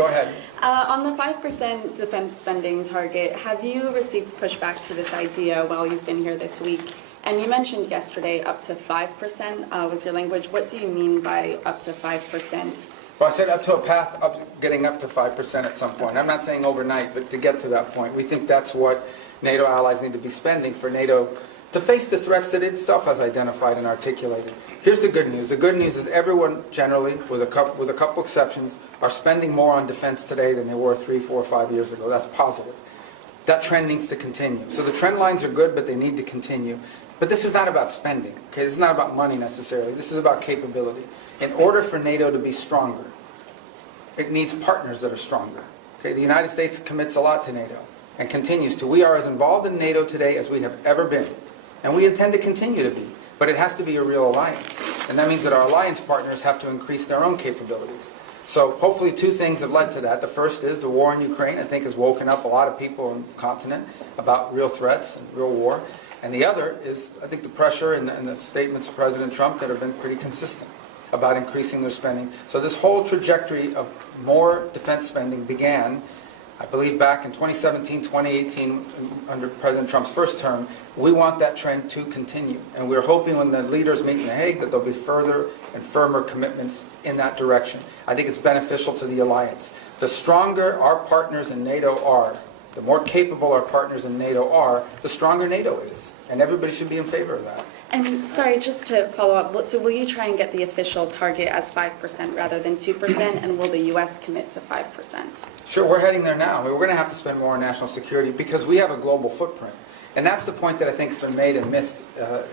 Go ahead. On the 5% defense spending target, have you received pushback to this idea while you've been here this week? And you mentioned yesterday up to 5% was your language. What do you mean by up to 5%? Well, I said up to a path up, getting up to 5% at some point. I'm not saying overnight, but to get to that point. We think that's what NATO allies need to be spending for NATO to face the threats that it itself has identified and articulated. Here's the good news. The good news is everyone generally, with a couple exceptions, are spending more on defense today than they were 3, 4, 5 years ago. That's positive. That trend needs to continue. So the trend lines are good, but they need to continue. But this is not about spending. Okay? This is not about money necessarily. This is about capability. In order for NATO to be stronger, it needs partners that are stronger. Okay? The United States commits a lot to NATO and continues to. We are as involved in NATO today as we have ever been. And we intend to continue to be. But it has to be a real alliance. And that means that our alliance partners have to increase their own capabilities. So hopefully 2 things have led to that. The first is the war in Ukraine, I think, has woken up a lot of people on the continent about real threats and real war. And the other is, I think, the pressure and the statements of President Trump that have been pretty consistent about increasing their spending. So this whole trajectory of more defense spending began, I believe, back in 2017, 2018, under President Trump's first term. We want that trend to continue. And we're hoping when the leaders meet in The Hague that there'll be further and firmer commitments in that direction. I think it's beneficial to the alliance. The stronger our partners in NATO are, the more capable our partners in NATO are, the stronger NATO is. And everybody should be in favor of that. And sorry, just to follow up, so will you try and get the official target as 5% rather than 2%, and will the U.S. commit to 5%? Sure, we're heading there now. We're going to have to spend more on national security because we have a global footprint. And that's the point that I think has been made and missed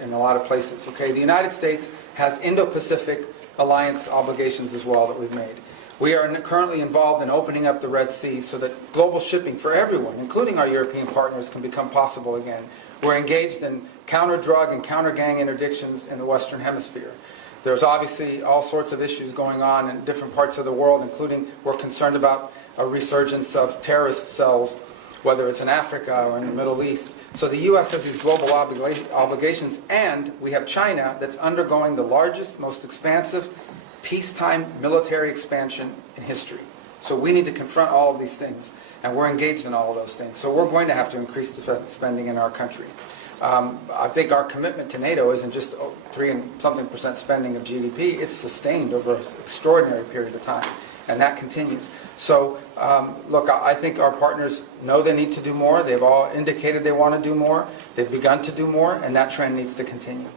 in a lot of places. Okay, the United States has Indo-Pacific alliance obligations as well that we've made. We are currently involved in opening up the Red Sea so that global shipping for everyone, including our European partners, can become possible again. We're engaged in counter-drug and counter-gang interdictions in the Western Hemisphere. There's obviously all sorts of issues going on in different parts of the world, including we're concerned about a resurgence of terrorist cells, whether it's in Africa or in the Middle East. So the U.S. has these global obligations, and we have China that's undergoing the largest, most expansive peacetime military expansion in history. So we need to confront all of these things, and we're engaged in all of those things. So we're going to have to increase the spending in our country. I think our commitment to NATO isn't just 3-something% spending of GDP. It's sustained over an extraordinary period of time, and that continues. So, look, I think our partners know they need to do more. They've all indicated they want to do more. They've begun to do more, and that trend needs to continue.